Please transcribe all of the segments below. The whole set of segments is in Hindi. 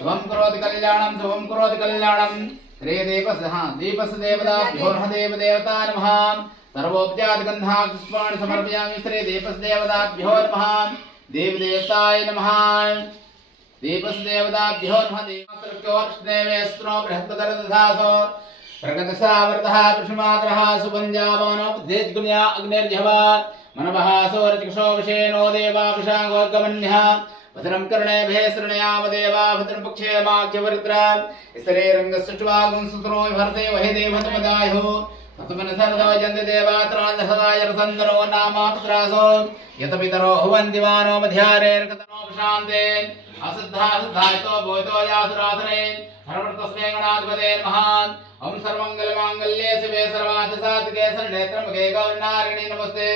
शुभं करोति कल्याणं रे दीपस देवताभ्यो नमः देवता नमः सर्वोपचार गंधाक्ष पुष्पाणि समर्पयामि श्री दीपस देवताभ्यो नमः देवदेवताय नमः दीपस देवताभ्यो नमः देवत्रक्योर्ष्णेवेस्त्रो बृहत्तरदधासो प्रगतसावर्तः कृष्णमात्रः सुपञ्जाबानो बुद्धिज्ञा अग्निर्जवा मनवः सोरचिक्षो विषेणो देवाभिषागोर्गमन्यः भद्रं कर्णेभिः शृणुयाम देवा भद्रं पक्षेमाख्यवरित्रा इसरे रङ्गसुष्वागुं सुतरो भरते वहि देवतमदायुः तस्मन् सर्वजन्ति देवात्रान्धसदाय रसन्दरो नामात्रासो यतपितरो हुवन्ति मानो मध्यारेर्गतनो प्रशान्ते असिद्धासिद्धायतो भूतो यासुरासने हरवर्तस्मै गणाधिपते नमः ओम सर्वमङ्गलमाङ्गल्ये शिवे सर्वार्थसाधिके शरण्ये गौरनारिणे नमस्ते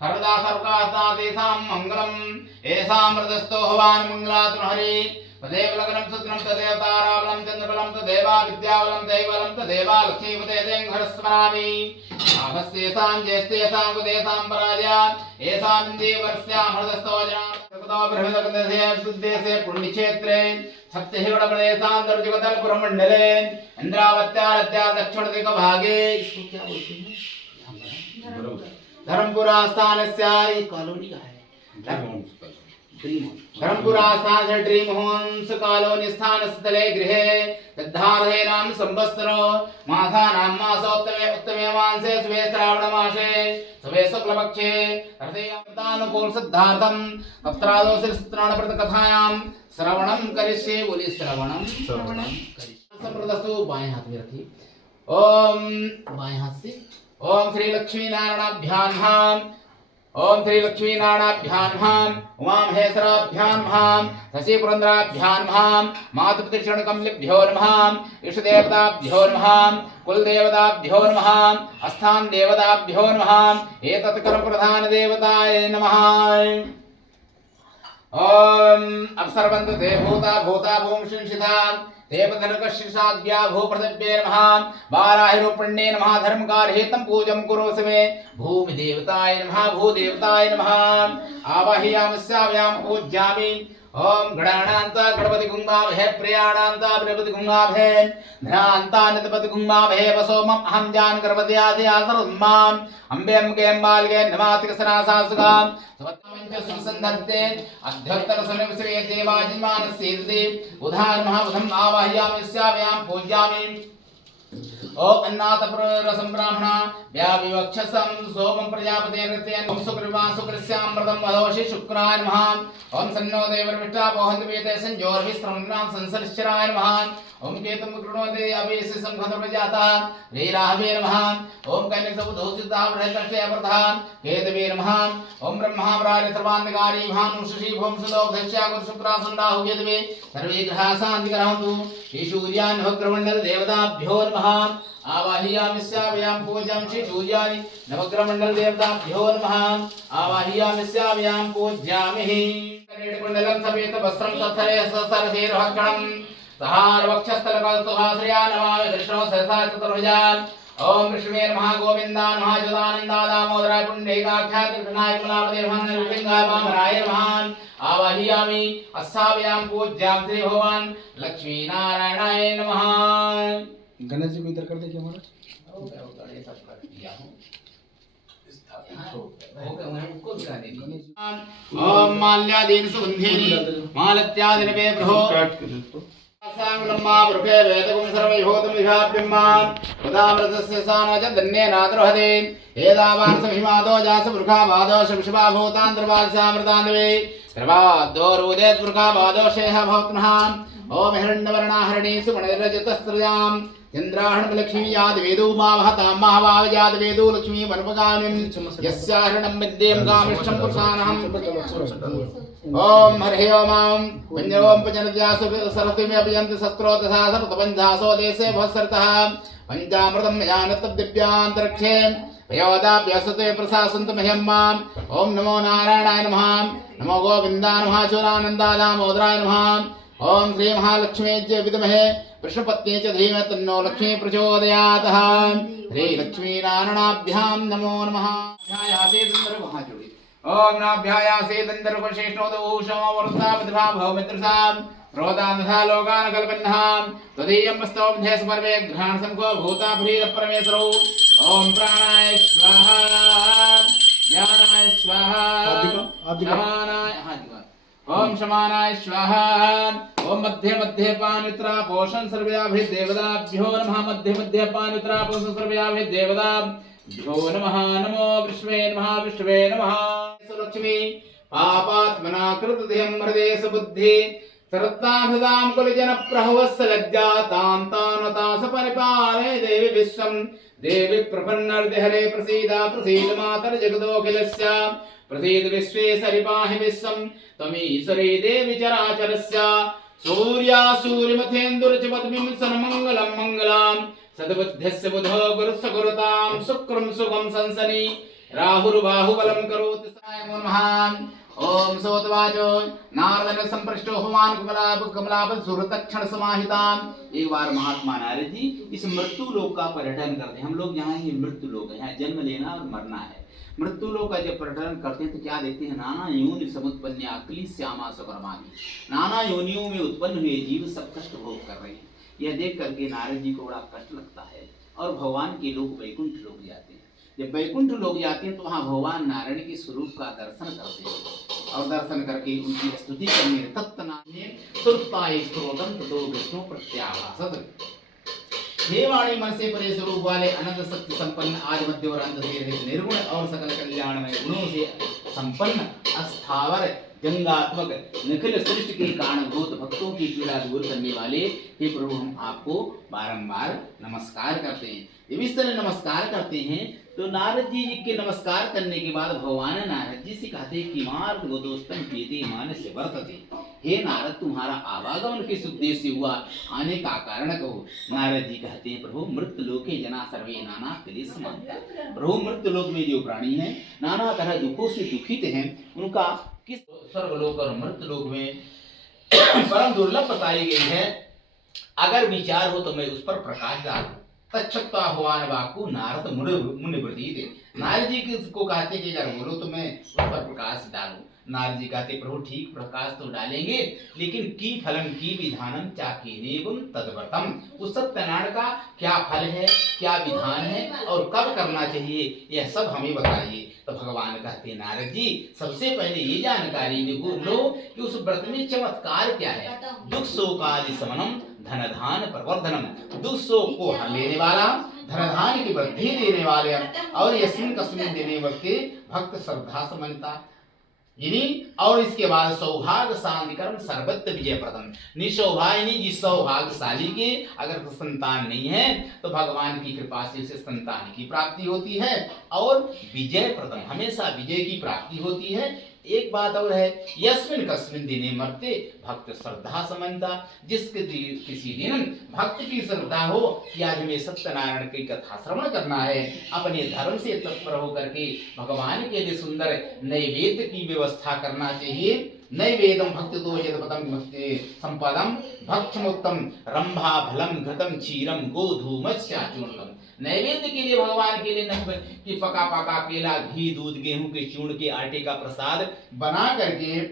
सर्वदा सर्वकास्तातेषां मङ्गलम् येषां हृदस्थो भवान् मङ्गलातु हरि तदेव लग्नं सुग्नं तदेव ताराबलं चन्द्रबलं तदेव विद्याबलं दैवबलं तदेव लक्ष्मीपते देवहरस्मरामि आभस्येषां ज्येष्ठेषां कुदेषां पराजया येषां देवर्ष्यां हृदस्थो जनार्दनो बृहदकदेशे शुद्धेशे पुण्यक्षेत्रे सप्तहिवडप्रदेशान्तर्जुगतलपुरं मण्डले इंद्रावत्यारत्या दक्षिणदिक्भागे इसको क्या बोलते हैं धर्मपुरा स्थानस्य कॉलोनी का है धर्मपुरा स्थान ड्रीम होम्स कॉलोनी स्थान स्थले गृहे तद्धारधेनां संवत्सरो मासानां मासोत्तमे उत्तमे मासे स्वे श्रावण मासे स्वे शुक्लपक्षे हृदयानुकूल सिद्धार्थं तत्रादोषित्राण कथायां श्रवणं करिष्ये बोली श्रवणं करिष्ये संप्रदस्तु बाएं हाथ में रखिए ओम बाएं हाथ से ओम श्री लक्ष्मी नारायणाभ्यां नमः ओम श्री लक्ष्मी नारायणाभ्यां नमः उमा महेश्वराभ्यां नमः शशि पुरंदराभ्यां नमः मातृप्रतिक्षण कमलेभ्यो नमः इष्ट देवताभ्यो नमः कुल देवताभ्यो नमः अस्थान देवताभ्यो नमः एतत् कर्म प्रधान देवताय नमः ओम अवसर्वन्त देवभूता भूता भूमशिंसिता देवधर्कशिषाद्या भूप्रदभ्ये नमः वाराहिरूपिण्ये नमः धर्मकारहेतं पूजं कुरुष्व मे भूमि देवताय नमः भूदेवताय नमः आवाहयामस्याव्यां पूज्यामि ओम गणानान्त गणपति गुंगाभे प्रियाणान्त गणपति गुंगाभे धनान्तानतपति गुंगाभे वसोमम अहं जान गर्भद्यादि आसरम्मां अम्बे अम्बे अम्बालगे नमातिक सनासासुगां स्वतमञ्च संसन्धत्ते अध्यत्तर सनवश्री देवाजिमानस्येति उदान महावधम आवाहयामस्याव्यां पूज्यामि ओ अन्नात रसं ब्राह्मणा व्याविवक्षसं सोमं प्रजापते नृत्यं सुकृवा सुकृस्यां व्रतं वदोषि शुक्राय नमः ओम सन्नो देवर्विष्टा पोहन्ति वेते संजोर्भिस्त्रमणां संसरिश्चराय नमः ओम केतुं कृणोते अभिष संघधर्मजाता वीराहवे नमः ओम कैनिकसबुधोसिता बृहत्तस्य अवृतः केतवे नमः ओम ब्रह्मा वरारि सर्वान्धकारी भानु शशि भूम सुलोकधस्या गुरुशुक्रा सन्दाहु केतवे सर्वे ग्रहाः शान्तिकरहन्तु ईशूर्यान्भग्रमण्डल देवताभ्यो नमः आवाहयामस्याव्यां पूज्यां श्री सूर्यानि नवग्रहमण्डल देवताभ्यो नमः आवाहयामस्याव्यां पूज्यामि करेणकुण्डलं समेत वस्त्रं तत्थरे सहस्रशीर्हक्षणं सहारवक्षस्थलकल्पहाश्रया नमामि कृष्णो सहसा चतुर्भुजा ओम विष्णुवे नमः गोविन्दाय नमः ज्योतानन्दा दामोदराय पुण्डरीकाख्याय कृष्णाय कमलापते नमः नृसिंहाय वामनाय नमः आवाहयामि अस्याव्यां पूज्यां श्री भगवान लक्ष्मी नारायणाय नमः गणेश जी को इधर कर देखिए हमारा ओम माल्यादीन सुगंधीनि मालत्यादीन वे प्रभो सांगलम्मा वृके वेदकुं सर्वयोतम विभाभ्यम्मां उदामृतस्य सानोज धन्ये नाद्रोहदे एदावान् समिमादो जास वृखा वादो शंशवा भूतान्तर्वासामृतान्वे सर्वादो रुदेत् वृखा वादो शेह भवत्नः ओम हिरण्यवर्णा हरिणी सुमणिरजतस्त्रयां चन्द्राहणं लक्ष्मी यादवेदो मावहतां महावावयादवेदो लक्ष्मी वनपगामिं यस्या हरणं विद्यें गामिष्ठं पुरुषानहम् ओम हरि ओम पंजोम पजनद्यासु सरस्वती अभियन्ति शस्त्रो तथा सर्वपञ्चासो देशे भवत्सरतः पंचामृतं मयानत दिव्यान्तरिक्षे वयोदाभ्यसते प्रशासन्तु मह्यं माम् ओम नमो नारायणाय नमः नमो गोविन्दाय नमः चूरानन्दाय दामोदराय नमः ओम श्री महालक्ष्मी च विद्महे विष्णुपत्नी च धीमहि तन्नो लक्ष्मी प्रचोदयात् श्री लक्ष्मी नारायणाभ्यां नमो नमः ध्यायासे सुंदर महाजुड़ी ओम नाभ्यायासे दंदरुपशेषणोदो ऊषमवर्ता विद्भा भवमित्रसां क्रोधान्धा लोकान् कल्पन्नः तदीयं स्तोमध्य स्मर्वे घ्राण संको भूता भ्रीर परमेश्वरो ओम प्राणाय स्वाहा ज्ञानाय स्वाहा शमानाय ओम शमानाय स्वाहा ओम मध्य मध्य पानित्रा पोषण सर्वयाभि देवताभ्यो नमः मध्य मध्य पानित्रा पोषण सर्वयाभि देवताभ्यो नमः नमो विष्णवे नमः लक्ष्मी पापात्मना कृतधियं हृदय सुबुद्धि सरत्तां हृदां कुलजन प्रभवस्य लज्जातां तानतां सपरिपालय देवी विश्वं देवी प्रपन्नर्दिहरे प्रसीद मातर जगदोऽखिलस्य प्रसीद विश्वेश्वरि पाहि विश्वं त्वमीश्वरी देवी चराचरस्य सूर्या सूर्यमथेन्दुर्चमद्मिं सन्मङ्गलं मङ्गलां सद्बुद्धस्य बुधो गुरुस्य गुरुतां शुक्रं सुखं संसनि राहुर्बाहुबलं करोति साय नमः ओम सोतवाचो नारदन संपृष्टो हुमान कमलाप सुरतक्षण समाहिताम। एक बार महात्मा नारद जी इस मृत्यु लोक का पर्यटन करते हैं। हम लोग यहाँ ही मृत्यु लोक है, यहाँ जन्म लेना और मरना है। मृत्यु लोक का जब पर्यटन करते हैं तो क्या देखते हैं, नाना योनि समुत्पन्न अक्ली श्यामा सुकर्माणी, नाना योनियों में उत्पन्न हुए जीव सब कष्ट भोग कर रहे हैं। यह देख करके नारद जी को बड़ा कष्ट लगता है और भगवान के लोग वैकुंठ लोग जाते हैं। जब वैकुंठ लोग जाते हैं तो वहाँ भगवान नारायण के स्वरूप का दर्शन करते हैं और दर्शन करके उनकी स्तुति करने तत्नामे सुरताय स्त्रोतम ततो विष्णु प्रत्याभासत। हे वाणी मन से परे स्वरूप वाले अनंत शक्ति संपन्न आज मध्य और अंत से रहित निर्गुण और सकल कल्याणमय गुणों से संपन्न अस्थावर जंगात्मक निखिल सृष्टि के कारणभूत भक्तों की पीड़ा दूर करने वाले हे प्रभु, हम आपको बारंबार नमस्कार करते हैं। जब इस तरह नमस्कार करते हैं तो नारद जी के नमस्कार करने के बाद भगवान नारद जी से कहते हैं कि मार्ग गोदोस्तम पीते मानस्य वर्तते। हे नारद, तुम्हारा आवागमन किस उद्देश्य से हुआ, आने का कारण कहो। नारद जी कहते हैं, प्रभु मृत लोके जना सर्वे नाना क्लेशम। प्रभु मृत लोक में जो प्राणी हैं नाना तरह दुखों से दुखित हैं, उनका किस स्वर्गलोक और मृत लोक में परम दुर्लभ बताई गई है। अगर विचार हो तो मैं उस पर प्रकाश डालूं। तच्छक्ता हुआन वाकु नारद मुनि प्रतीत। नारद जी को कहते कि अगर बोलो तो मैं उस पर प्रकाश डालूं। नारद जी कहते, प्रभु ठीक प्रकाश तो डालेंगे, लेकिन की फलम की विधानम चाकीनेवम तद्व्रतम, उस सत्यनारायण का क्या फल है, क्या विधान है और कब करना चाहिए, यह सब हमें बताइए। तो भगवान कहते, नारद जी सबसे पहले ये जानकारी लो कि उस व्रत में चमत्कार क्या है। दुख शोकादि समनम धन धान प्रवर्धनम, दुख शोक को हर लेने वाला, धन धान की वृद्धि देने वाले और यस्मिन कस्मिन देने वक्ते भक्त श्रद्धा समन्ता यानी, और इसके बाद सौभाग्य शांति कर्म सर्वत्र विजय प्रदम। निसौभाग्य जिस सौभाग्यशाली के अगर संतान नहीं है तो भगवान की कृपा से उसे संतान की प्राप्ति होती है और विजय प्रदम, हमेशा विजय की प्राप्ति होती है। एक बात और है, यस्मिन कस्मिन दिने मरते भक्त श्रद्धा समन्ता, जिसके किसी दिन भक्त की श्रद्धा हो कि आज हमें सत्यनारायण की कथा श्रवण करना है, अपने धर्म से तत्पर होकर के भगवान के लिए सुंदर नैवेद्य की व्यवस्था करना चाहिए। नैवेद्यम भक्ति तो यदपदम भक्ति संपदम भक्षमुत्तम रंभा फलम घृतम क्षीरम गोधूमस्याचूर्णम। नैवेद्य के लिए भगवान के लिए कि पका पका केला घी दूध गेहूं के चूर्ण के आटे का प्रसाद बना करके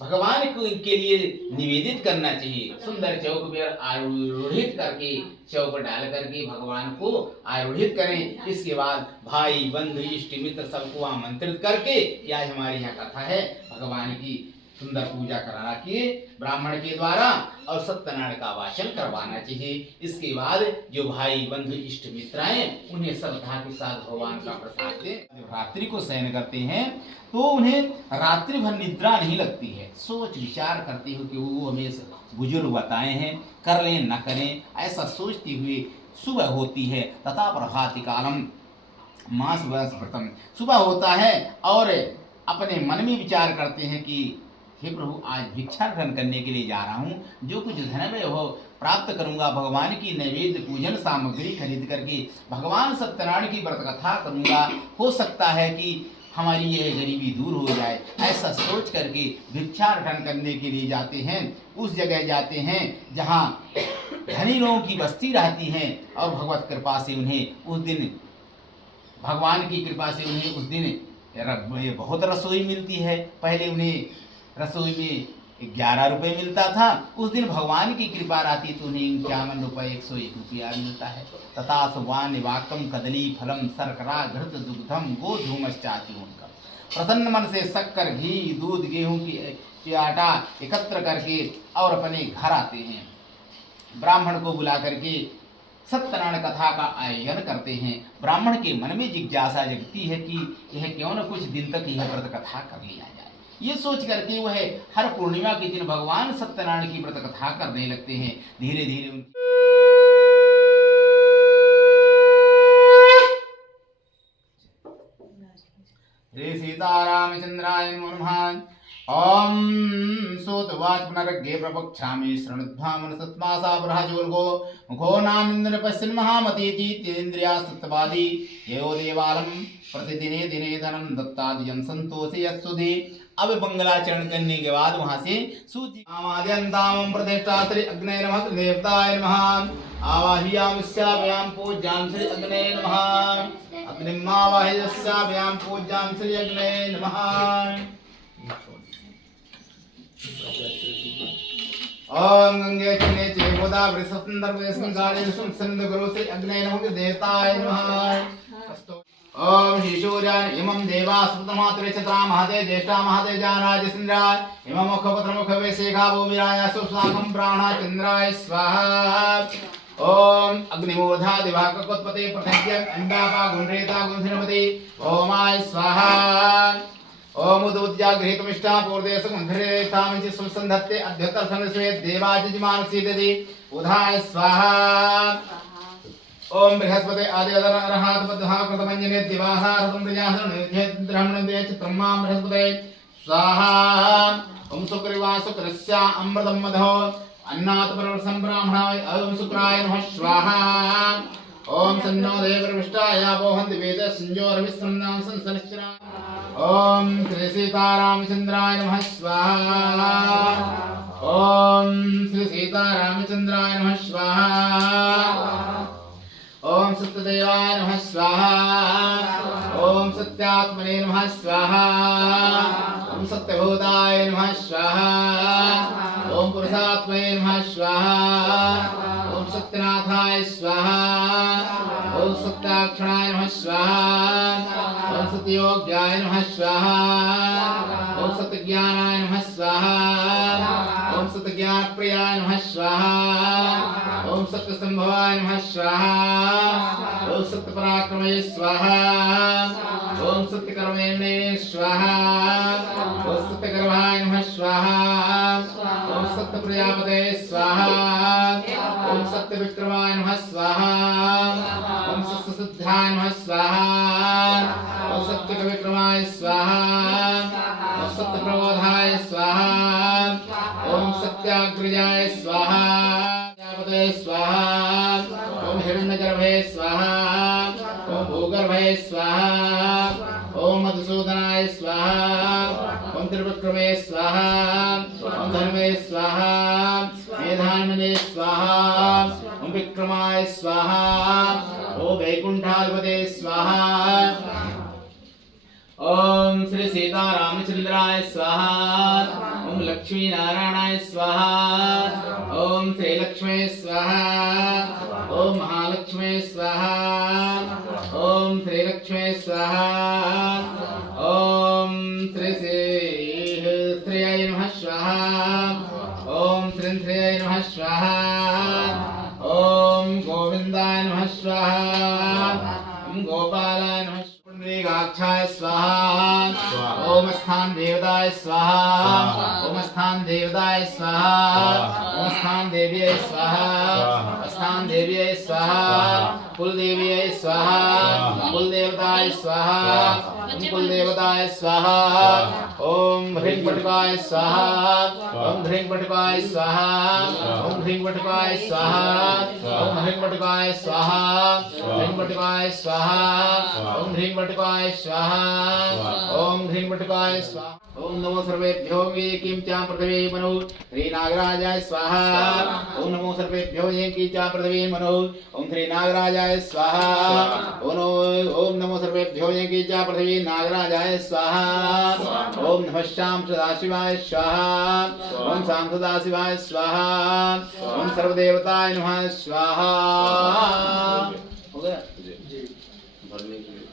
भगवान के लिए निवेदित करना चाहिए। सुंदर चौक पर आरूढ़ित करके चौक डाल करके भगवान को आरूढ़ित करें। इसके बाद भाई बंधु इष्ट मित्र सबको आमंत्रित करके, आज हमारी यहाँ कथा है, भगवान की सुंदर पूजा कराना चाहिए ब्राह्मण के द्वारा और सत्यनारायण का वाचन करवाना चाहिए। इसके बाद जो भाई बंधु इष्ट मित्र हैं उन्हें श्रद्धा के साथ भगवान का प्रसाद दें। जब रात्रि को शयन करते हैं तो उन्हें रात्रि भर निद्रा नहीं लगती है। सोच विचार करते हो कि वो हमें बुजुर्ग बताए हैं, कर लें न करें, ऐसा सोचते हुए सुबह होती है। तथा प्रभाति कालम मास वर्ष व्रतम, सुबह होता है और अपने मन में विचार करते हैं कि हे प्रभु, आज भिक्षाटन करने के लिए जा रहा हूँ, जो कुछ धनमय हो प्राप्त करूंगा, भगवान की नैवेद्य पूजन सामग्री खरीद करके भगवान सत्यनारायण की व्रत कथा करूंगा, हो सकता है कि हमारी यह गरीबी दूर हो जाए। ऐसा सोच करके भिक्षाटन करने के लिए जाते हैं। उस जगह जाते हैं जहाँ धनी लोगों की बस्ती रहती है और भगवत कृपा से उन्हें उस दिन, भगवान की कृपा से उन्हें उस दिन बहुत रसोई मिलती है। पहले उन्हें रसोई में 11 रुपए मिलता था, उस दिन भगवान की कृपा रहती तो उन्हें 51 रुपए 101 रुपया मिलता है। तथा सुवान वाकम कदली फलम शर्करा घृत दुग्धम गोधूमश्चाच्यूर्णकम्। प्रसन्न मन से शक्कर, घी, दूध, गेहूं की आटा एकत्र करके और अपने घर आते हैं। ब्राह्मण को बुला करके सत्यनारायण कथा का आयोजन करते हैं। ब्राह्मण के मन में जिज्ञासा जगती है कि यह क्यों न कुछ दिन तक यह व्रत कथा कर लिया जाए। ये सोच करके वह हर पूर्णिमा के दिन भगवान सत्यनारायण की व्रत कथा करने लगते हैं। धीरे धीरे श्री सीतारामचंद्राय नमः। ओम सोतवाच पुनरग्गे प्रपक्षामि शृणुध्वामनसत्मासा बृहजोर्गो मुखो नामिन्द्र पश्चिन महामती जीतेन्द्रिया सत्यवादी यो देवालम प्रतिदिने दिने धनम दत्तादियं संतोषे यत्सुधि। अब मंगलाचरण करने के बाद वहां से सूची आमाद्यन्ताम प्रतिष्ठा श्री अग्ने नमः देवताय नमः। आवाहयामस्याभ्यां पूज्यां श्री अग्ने नमः। अग्निमावाहयस्याभ्यां पूज्यां श्री अग्ने नमः। ओम गंगे चने चेकोदा वृषसंदर्भे संगारे संसंद गुरु श्री अग्ने नमः देवताय नमः। ओम शिशूर्यान इमं देवा सुतमात्रे छत्रा महते ज्येष्ठा महते जानाय चंद्राय इमं मुखपत्र मुखवे शेखा भूमिराय सुसाखं प्राणा चंद्राय स्वाहा। ओम अग्निमूर्धा दिवाककोत्पते प्रथज्ञ अंडापा गुणरेता गुणसिनमते ओमाय स्वाहा। ओम उदुज्जा गृहीतमिष्टा पूर्देश गुंधरे तामंचि सुसंधत्ते अद्यतर संस्वे देवाजिमानसी ददि उधाय स्वाहा। ओम बृहस्पति आदि अरहत बद्धा कृतमंजने दिवाहा रतंद्रयाहृणेन्द्रहृणेन्द्रये चित्रम्मा बृहस्पति स्वाहा। ओम शुक्रवा शुक्रस्या अमृतम मधो अन्नात् परवर्षं ब्राह्मणाय ओम शुक्राय नमः स्वाहा। ओम सन्नो देवरविष्टाय वोहन्ति वेद संजोरविस्रन्नां संसनिश्चरा। ओम श्री सीतारामचंद्राय नमः स्वाहा। ओम श्री सीतारामचंद्राय नमः स्वाहा। ओम सत्यदेवाय नमः स्वाहा। ओम सत्यात्मने नमः स्वाहा। ओम सत्यभूताय नमः स्वाहा। ओम पुरुषात्मने नमः स्वाहा। ओम सत्यनाथाय स्वाहा। ओम सत्याक्षराय नमः स्वाहा। ओम सत्ययोग्याय नमः स्वाहा। ओम सत्यज्ञानाय नमः स्वाहा। ओम सत्यज्ञानप्रियाय नमः स्वाहा। ओम सत्यसंभवाय नमः स्वाहा। ओम सत्यपराक्रमे स्वाहा। ओम सत्यकर्मेणे स्वाहा। ओम सत्यगर्भाय नमः स्वाहा। ओम सत्यप्रजापते स्वाहा। ओम सत्यविक्रमाय नमः स्वाहा। ओम सत्यसिद्धाय नमः स्वाहा। ओम सत्यविक्रमाय स्वाहा। ओम सत्यप्रबोधाय स्वाहा। ओम सत्याग्रजाय स्वाहा। प्रजापते स्वाहा। ओम हिरण्यगर्भे स्वाहा। ओम भूगर्भे स्वाहा। ओम मधुसूदनाय स्वाहा। ओम त्रिविक्रमे स्वाहा। ओम धर्मे स्वाहा। मेधान्मने स्वाहा। ओम विक्रमाय स्वाहा। ओम वैकुंठाधिपते स्वाहा। ओम श्री सीतारामचंद्राय स्वाहा। ओम लक्ष्मी नारायणाय स्वाहा। ओम श्री लक्ष्मी स्वाहा। ओम महालक्ष्मी स्वाहा। ओम श्री लक्ष्मी स्वाहा। ओम श्री श्रेयाय नमः स्वाहा। ओम श्री श्रेयाय नमः स्वाहा। ओम गोविंदाय नमः स्वाहा। ओम गोपालाय नमः पुंडरीकाक्षाय स्वाहा। ओम स्थान देवताय स्वाहा। ओम स्थान देवताय स्वाहा। ओम स्थान देव्यै स्वाहा। स्थान देव्यै स्वाहा। कुल देव्यै स्वाहा। कुल देवताय स्वाहा। कुल देवताय स्वाहा। ओम ह्रीं पटुकाय स्वाहा। ओम ह्रीं पटुकाय स्वाहा। ओम ह्रीं पटुकाय स्वाहा। ओम ह्रीं पटुकाय स्वाहा। ह्रीं पटुकाय स्वाहा। ओम ह्रीं पटुकाय स्वाहा। ओम ह्रीं पटुकाय स्वाहा। ओम नमो सर्वेभ्यो येकीं च पृथिवी मनो श्री नागराजाय स्वाहा। ओम नमो सर्वेभ्यो येकीं च पृथिवी मनो ओम श्री नागराजाय स्वाहा। ओम नमो सर्वेभ्यो येकीं च पृथिवी नागराजाय स्वाहा ओम नमः श्याम सदाशिवाय स्वाहा ओम शाम सदाशिवाय स्वाहा ओम सर्वदेवताय नमः स्वाहा। हो गया भरने के लिए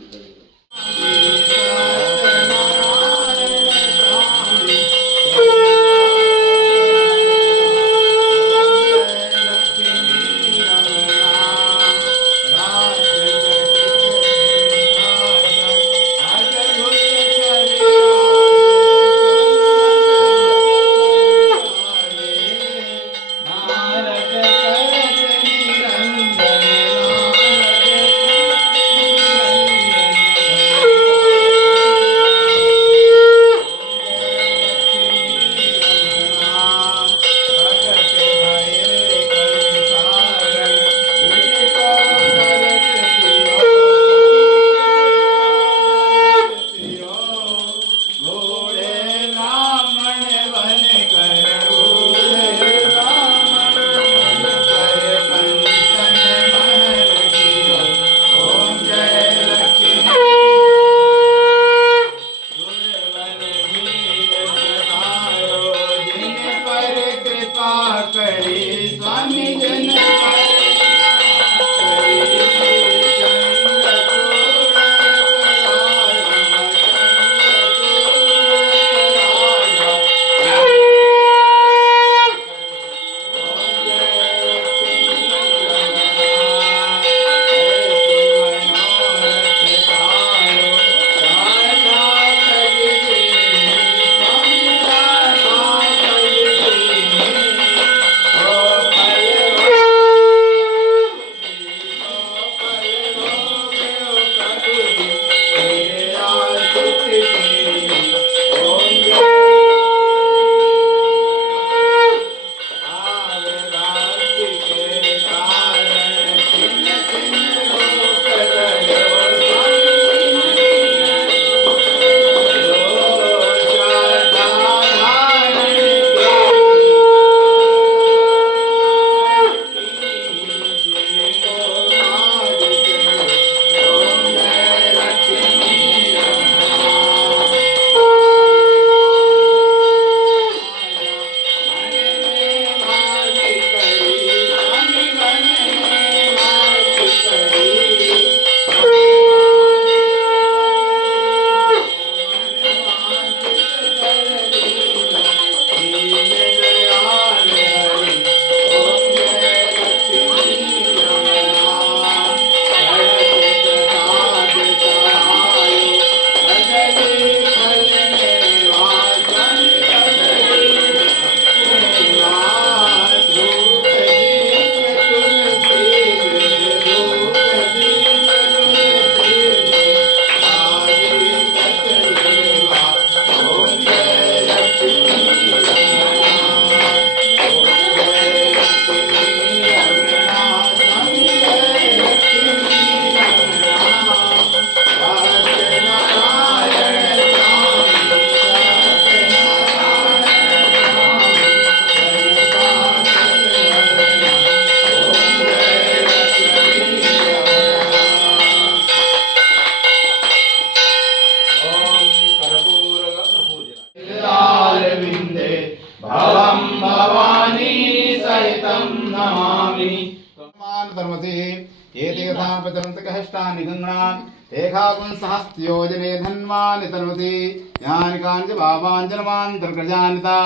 सहस्त्योजने धन्वानि तन्वति यानि काञ्च भावाञ्जलमान्तर्गजानिता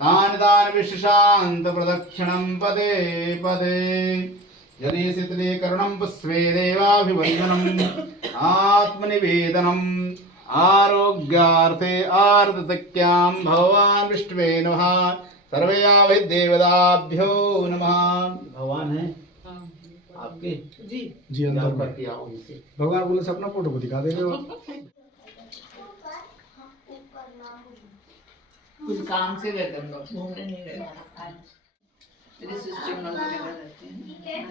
तानि तानि विश्शान्त प्रदक्षिणं पदे पदे जनेशितले करुणं पुष्पे देवाभिवन्दनम् आत्मनिवेदनम् आरोग्यार्थे आर्तसख्यां भगवान् विष्णुवे नमः सर्वयावै देवताभ्यो नमः। भगवान है आपके जी अंदर करके आओ इनसे। भगवान बोले अपना फोटो को दिखा दे रहे हो। कुछ काम से रहते हम लोग, घूमने नहीं रहते। सिस्टम रहते हैं।